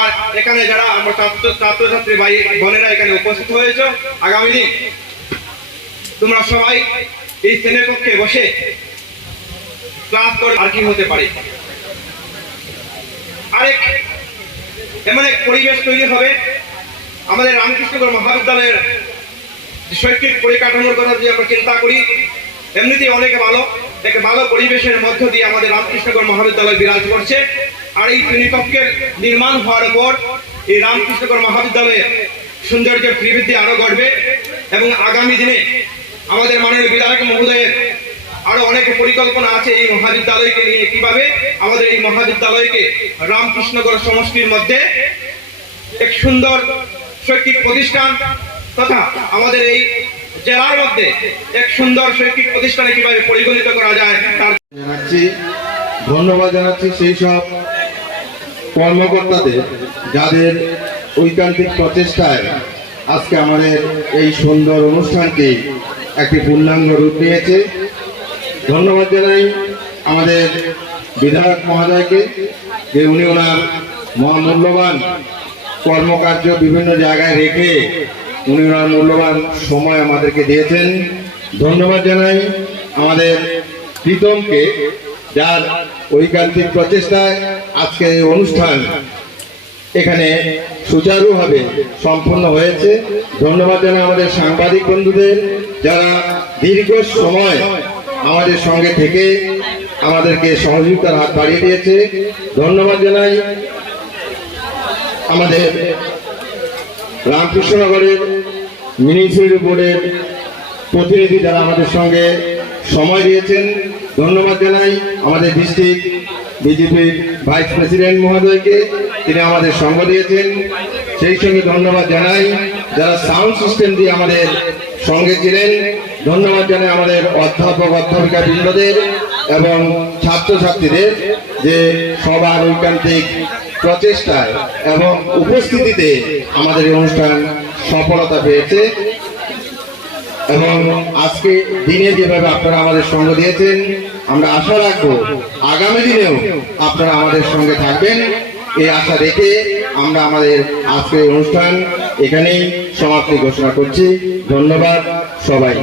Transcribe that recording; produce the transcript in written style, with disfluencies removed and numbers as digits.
আর এখানে যারা আমরা ছাত্রছাত্রী ভাই বোনেরা এখানে উপস্থিত হয়েছে, আগামী দিন তোমরা সবাই এই শ্রেণীকক্ষে বসে ক্লাস করে আর কি হতে পারে, আরেক এমন এক পরিবেশ তৈরি হবে। আমাদের রামকৃষ্ণগড় মহাবিদ্যালয়ের শৈক্ষিক পরিকাঠামোর কথা যদি আমরা চিন্তা করি, এমনিতেই অনেক ভালো, একটা ভালো পরিবেশের মধ্য দিয়ে আমাদের রামকৃষ্ণগড় মহাবিদ্যালয় বিরাজ করছে। আর এই শ্রেণীকক্ষের নির্মাণ হওয়ার পর এই রামকৃষ্ণগড় মহাবিদ্যালয়ের সৌন্দর্যের বৃদ্ধি আরো ঘটবে এবং আগামী দিনে আমাদের মাননীয় বিধায়ক মহোদয়ের আরো অনেক পরিকল্পনা আছে এই মহাবিদ্যালয়কে নিয়ে, কিভাবে আমাদের এই মহাবিদ্যালয়কে রামকৃষ্ণগড় সমষ্টির মধ্যে এক সুন্দর শৈক্ষিক প্রতিষ্ঠান তথা আমাদের এই জেলার মধ্যে এক সুন্দর শৈক্ষিক প্রতিষ্ঠানে কিভাবে পরিগণিত করা যায় তার জানাচ্ছি। ধন্যবাদ জানাচ্ছি সেই সব কর্মকর্তাদের যাদের ঐকান্তিক প্রচেষ্টায় আজকে আমাদের এই সুন্দর অনুষ্ঠানটি একটি পূর্ণাঙ্গ রূপ নিয়েছে। ধন্যবাদ জানাই আমাদের বিধায়ক মহোদয়কে যে উনি ওনার মহামূল্যবান কর্মকার্য বিভিন্ন জায়গায় রেখে উনি ওনার মূল্যবান সময় আমাদেরকে দিয়েছেন। ধন্যবাদ জানাই আমাদের প্রীতমকে, যার ঐকান্তিক প্রচেষ্টায় আজকে এই অনুষ্ঠান এখানে সুচারুভাবে সম্পন্ন হয়েছে। ধন্যবাদ জানাই আমাদের সাংবাদিক বন্ধুদের, যারা দীর্ঘ সময় আমাদের সঙ্গে থেকে আমাদেরকে সহযোগিতার হাত বাড়িয়ে দিয়েছে। ধন্যবাদ জানাই আমাদের রামকৃষ্ণনগরের মিউনিসিপ্যালিটি বোর্ডের প্রতিনিধি যারা আমাদের সঙ্গে সময় দিয়েছেন। ধন্যবাদ জানাই আমাদের ডিস্ট্রিক্ট বিজেপির ভাইস প্রেসিডেন্ট মহোদয়কে, তিনি আমাদের সঙ্গ দিয়েছেন। সেই সঙ্গে ধন্যবাদ জানাই যারা সাউন্ড সিস্টেম দিয়ে আমাদের সঙ্গে ছিলেন। ধন্যবাদ জানাই আমাদের অধ্যাপক অধ্যাপিকা বৃন্দদের এবং ছাত্রছাত্রীদের, যে সবার ঐকান্তিক প্রচেষ্টায় এবং উপস্থিতিতে আমাদের এই অনুষ্ঠান সফলতা পেয়েছে। এবং আজকে দিনে যেভাবে আপনারা আমাদের সঙ্গ দিয়েছেন, আমরা আশা রাখবো আগামী দিনেও আপনারা আমাদের সঙ্গে থাকবেন। এই আশা রেখে আমরা আমাদের আজকের অনুষ্ঠান এখানেই সমাপ্তি ঘোষণা করছি। ধন্যবাদ সবাই।